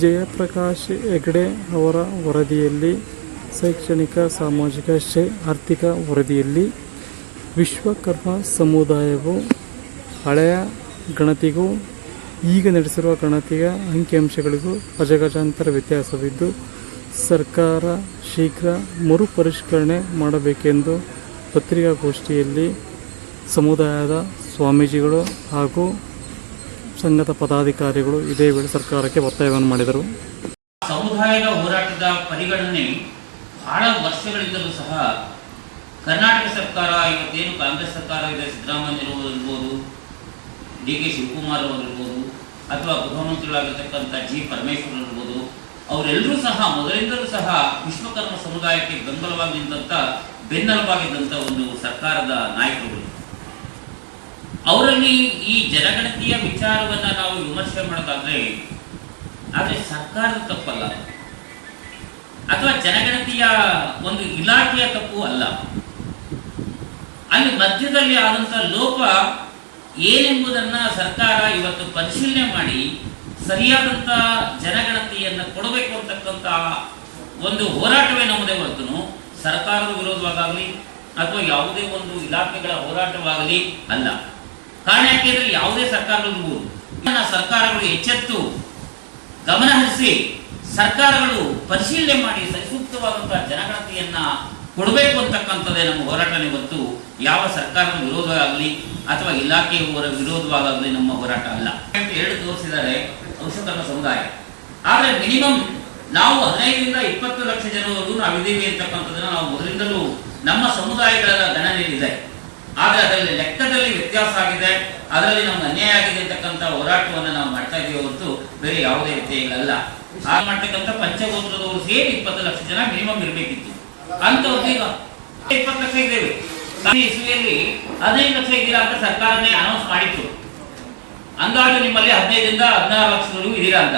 ಜಯಪ್ರಕಾಶ್ ಹೆಗ್ಡೆ ಅವರ ವರದಿಯಲ್ಲಿ ಶೈಕ್ಷಣಿಕ, ಸಾಮಾಜಿಕ, ಶೈ, ಆರ್ಥಿಕ ವರದಿಯಲ್ಲಿ ವಿಶ್ವಕರ್ಮ ಸಮುದಾಯವು ಹಳೆಯ ಗಣತಿಗೂ ಈಗ ನಡೆಸಿರುವ ಗಣತಿಯ ಅಂಕಿಅಂಶಗಳಿಗೂ ಅಜಗಜಾಂತರ ವ್ಯತ್ಯಾಸವಿದ್ದು, ಸರ್ಕಾರ ಶೀಘ್ರ ಮರುಪರಿಷ್ಕರಣೆ ಮಾಡಬೇಕೆಂದು ಪತ್ರಿಕಾಗೋಷ್ಠಿಯಲ್ಲಿ ಸಮುದಾಯದ ಸ್ವಾಮೀಜಿಗಳು ಹಾಗೂ ಸಂಘದ ಪದಾಧಿಕಾರಿಗಳು ಇದೇ ವೇಳೆ ಸರ್ಕಾರಕ್ಕೆ ಒತ್ತಾಯವನ್ನು ಮಾಡಿದರು. ಸಮುದಾಯದ ಹೋರಾಟದ ಪರಿಗಣನೆ ಬಹಳ ವರ್ಷಗಳಿಂದಲೂ ಸಹ ಕರ್ನಾಟಕ ಸರ್ಕಾರ, ಇವತ್ತೇನು ಕಾಂಗ್ರೆಸ್ ಸರ್ಕಾರ ಇದೆ, ಸಿದ್ದರಾಮಯ್ಯ ಇರ್ಬೋದು ಡಿ ಕೆ ಶಿವಕುಮಾರ್ ಅವರಿರ್ಬೋದು ಅಥವಾ ಗೃಹಮಂತ್ರಿಗಳಾಗಿರ್ತಕ್ಕಂಥ ಜಿ. ಪರಮೇಶ್ವರ್ ಇರ್ಬೋದು, ಅವರೆಲ್ಲರೂ ಸಹ ಮೊದಲಿಂದಲೂ ಸಹ ವಿಶ್ವಕರ್ಮ ಸಮುದಾಯಕ್ಕೆ ಬೆಂಬಲವಾಗಿ ನಿಂತ ಒಂದು ಸರ್ಕಾರದ ನಾಯಕರುಗಳು ಅವರಲ್ಲಿ ಈ ಜನಗಣತಿಯ ವಿಚಾರವನ್ನ ನಾವು ವಿಮರ್ಶೆ ಮಾಡೋದಾದ್ರೆ, ಆದ್ರೆ ಸರ್ಕಾರದ ತಪ್ಪಲ್ಲ. ಅಥವಾ ಜನಗಣತಿಯ ಒಂದು ಇಲಾಖೆಯ ತಪ್ಪು ಅಲ್ಲ. ಅಲ್ಲಿ ಮಧ್ಯದಲ್ಲಿ ಆದಂತ ಲೋಪ ಏನೆಂಬುದನ್ನ ಸರ್ಕಾರ ಇವತ್ತು ಪರಿಶೀಲನೆ ಮಾಡಿ ಸರಿಯಾದಂತ ಜನಗಣತಿಯನ್ನ ಕೊಡಬೇಕು ಅಂತಕ್ಕಂತ ಒಂದು ಹೋರಾಟವೇ ನಮ್ಮದೇ ಹೊರತು ಸರ್ಕಾರದ ವಿರೋಧವಾಗಲಿ ಅಥವಾ ಯಾವುದೇ ಒಂದು ಇಲಾಖೆಗಳ ಹೋರಾಟವಾಗಲಿ ಅಲ್ಲ. ಕಾರಣ ಯಾಕೆಂದ್ರೆ ಯಾವುದೇ ಸರ್ಕಾರಗಳು ಇದನ್ನ ಸರ್ಕಾರಗಳು ಎಚ್ಚೆತ್ತು ಗಮನ ಹರಿಸಿ ಸರ್ಕಾರಗಳು ಪರಿಶೀಲನೆ ಮಾಡಿ ಸರಿಸೂಕ್ತವಾದಂತಹ ಜನಗಣತಿಯನ್ನ ಕೊಡಬೇಕು ಅಂತಕ್ಕಂಥದ್ದೇ ನಮ್ಮ ಹೋರಾಟನೇ ಹೊತ್ತು ಯಾವ ಸರ್ಕಾರದ ವಿರೋಧವಾಗಲಿ ಅಥವಾ ಇಲಾಖೆಯವರ ವಿರೋಧವಾಗಲಿ ನಮ್ಮ ಹೋರಾಟ ಅಲ್ಲ. ಹೇಳಿ ತೋರಿಸಿದ್ದಾರೆ ಔಷಧರ್ಮ ಸಮುದಾಯ. ಆದರೆ ಮಿನಿಮಮ್ ನಾವು ಹದಿನೈದರಿಂದ ಇಪ್ಪತ್ತು ಲಕ್ಷ ಜನವರೆಗೂ ನಾವಿದ್ದೀವಿ ಅಂತಕ್ಕಂಥದ್ದನ್ನು ನಾವು ಮೊದಲಿಂದಲೂ ನಮ್ಮ ಸಮುದಾಯಗಳ ಗಣನೆಯಲ್ಲಿದೆ. ಆದ್ರೆ ಅದರಲ್ಲಿ ಲೆಕ್ಕದಲ್ಲಿ ವ್ಯತ್ಯಾಸ ಆಗಿದೆ. ಅದರಲ್ಲಿ ನಮ್ಗೆ ಅನ್ಯಾಯ ಆಗಿದೆ ಅಂತಕ್ಕಂಥ ಹೋರಾಟವನ್ನು ನಾವು ಮಾಡ್ತಾ ಇದೀವಿ ಹೊರತು ಬೇರೆ ಯಾವುದೇ ವ್ಯತ್ಯಯಗಳಲ್ಲ ಆ ಮಾಡ್ತಕ್ಕಂಥ ಪಂಚಗೋತ್ರದವರು ಸೇರಿ ಇಪ್ಪತ್ತು ಲಕ್ಷ ಜನ ಮಿನಿಮಮ್ ಇರಬೇಕಿತ್ತು. ಅಂತವ್ರದ್ದು ಈಗ ಇಪ್ಪತ್ತು ಲಕ್ಷ ಇದ್ದೇವೆ. ಇಸುವಿಯಲ್ಲಿ ಹದಿನೈದು ಲಕ್ಷ ಇದ್ದೀರಾ ಅಂತ ಸರ್ಕಾರನೇ ಅನೌನ್ಸ್ ಮಾಡಿತ್ತು. ಅಂದಾಜು ನಿಮ್ಮಲ್ಲಿ ಹದಿನೈದರಿಂದ ಹದಿನಾರು ಲಕ್ಷದವರೆಗೂ ಇದೀರಾ ಅಂತ.